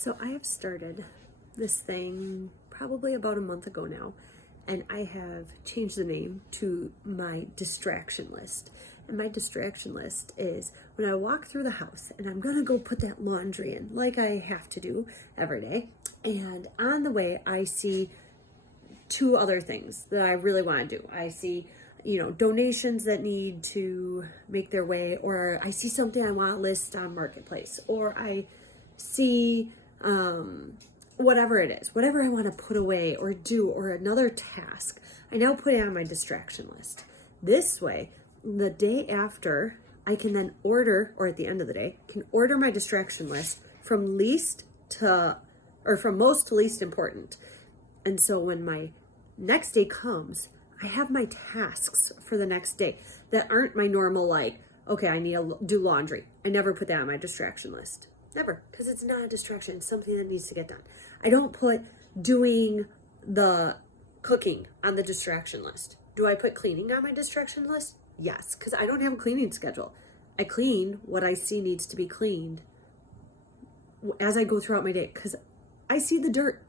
So I have started this thing probably about a month ago now, and I have changed the name to my distraction list. And my distraction list is when I walk through the house and I'm gonna go put that laundry in, like I have to do every day. And on the way, I see two other things that I really want to do. I see, donations that need to make their way, or I see something I want to list on Marketplace, or I see whatever it is, whatever I want to put away or do, or another task. I now put it on my distraction list. This way, the day after, I can then order, or at the end of the day, can order my distraction list from from most to least important. And so when my next day comes, I have my tasks for the next day that aren't my normal, okay, I need to do laundry. I never put that on my distraction list. Never, because it's not a distraction. It's something that needs to get done. I don't put doing the cooking on the distraction list. Do I put cleaning on my distraction list? Yes, because I don't have a cleaning schedule. I clean what I see needs to be cleaned as I go throughout my day, because I see the dirt.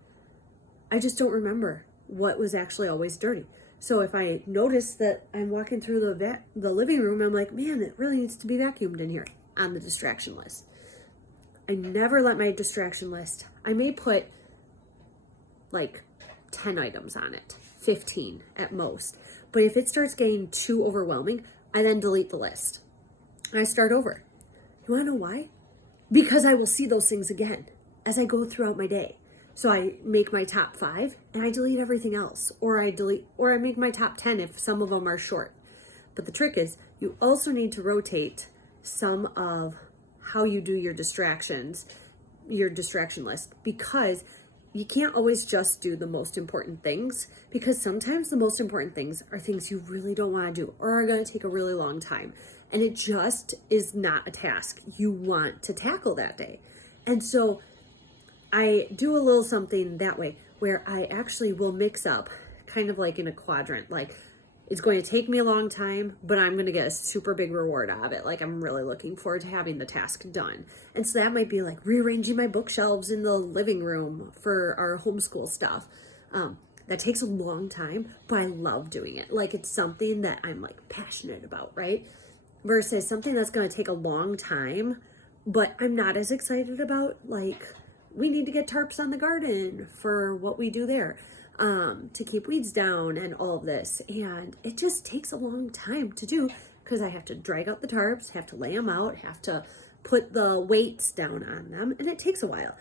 I just don't remember what was actually always dirty. So if I notice that I'm walking through the living room, I'm like, man, it really needs to be vacuumed in here, on the distraction list. I never let my distraction list, I may put 10 items on it, 15 at most. But if it starts getting too overwhelming, I then delete the list. I start over. You want to know why? Because I will see those things again as I go throughout my day. So I make my top 5 and I delete everything else, or I make my top 10 if some of them are short. But the trick is you also need to rotate some of how you do your distraction list, because you can't always just do the most important things, because sometimes the most important things are things you really don't want to do or are going to take a really long time. And it just is not a task you want to tackle that day. And so I do a little something that way where I actually will mix up kind of like in a quadrant, it's going to take me a long time, but I'm going to get a super big reward out of it. I'm really looking forward to having the task done. And so that might be rearranging my bookshelves in the living room for our homeschool stuff. That takes a long time, but I love doing it. It's something that I'm passionate about, right? Versus something that's going to take a long time, but I'm not as excited about, we need to get tarps on the garden for what we do there, to keep weeds down and all of this. And it just takes a long time to do, because I have to drag out the tarps, have to lay them out, have to put the weights down on them, and it takes a while.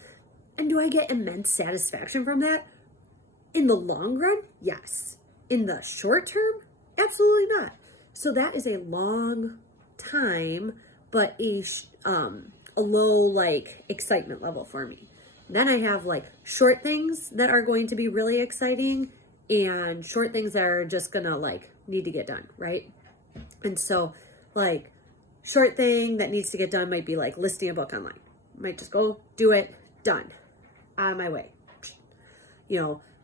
And do I get immense satisfaction from that? In the long run, yes. In the short term, absolutely not. So that is a long time, but a low excitement level for me. Then I have short things that are going to be really exciting, and short things that are just gonna need to get done, right? And so short thing that needs to get done might be listing a book online. Might just go do it, done, on my way.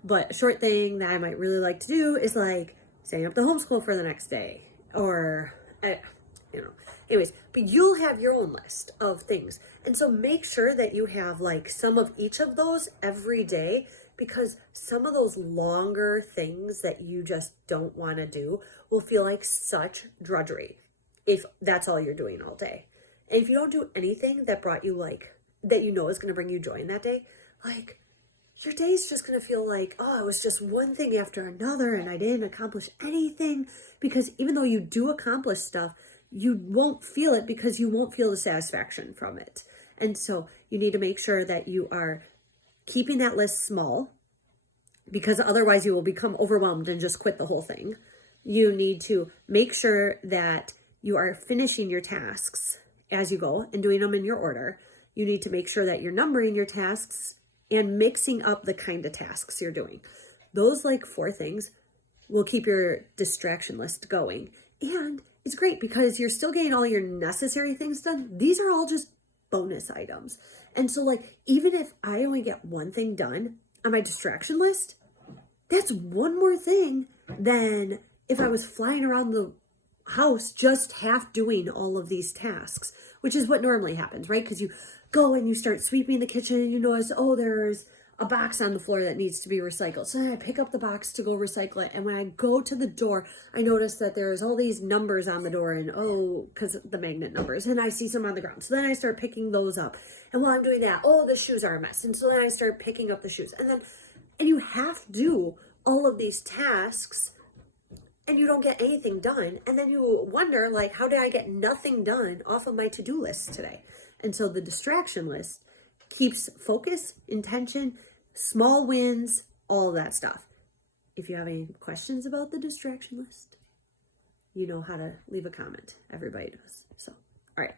But a short thing that I might really like to do is setting up the homeschool for the next day, or anyways, but you'll have your own list of things. And so make sure that you have some of each of those every day, because some of those longer things that you just don't want to do will feel like such drudgery if that's all you're doing all day. And if you don't do anything that brought you that is going to bring you joy in that day, your day's just going to feel oh, it was just one thing after another and I didn't accomplish anything. Because even though you do accomplish stuff, you won't feel it, because you won't feel the satisfaction from it. And so you need to make sure that you are keeping that list small, because otherwise you will become overwhelmed and just quit the whole thing. You need to make sure that you are finishing your tasks as you go and doing them in your order. You need to make sure that you're numbering your tasks and mixing up the kind of tasks you're doing. Those 4 things will keep your distraction list going. And it's great because you're still getting all your necessary things done. These are all just bonus items. And so even if I only get one thing done on my distraction list, that's one more thing than if I was flying around the house just half doing all of these tasks, which is what normally happens, right? Because you go and you start sweeping the kitchen and you notice, oh, there's a box on the floor that needs to be recycled. So then I pick up the box to go recycle it. And when I go to the door, I notice that there's all these numbers on the door and because the magnet numbers, and I see some on the ground. So then I start picking those up. And while I'm doing that, the shoes are a mess. And so then I start picking up the shoes. And you have to do all of these tasks and you don't get anything done. And then you wonder, like, how did I get nothing done off of my to-do list today? And so the distraction list keeps focus, intention, small wins, all of that stuff. If you have any questions about the distraction list, you know how to leave a comment. Everybody does. So, all right.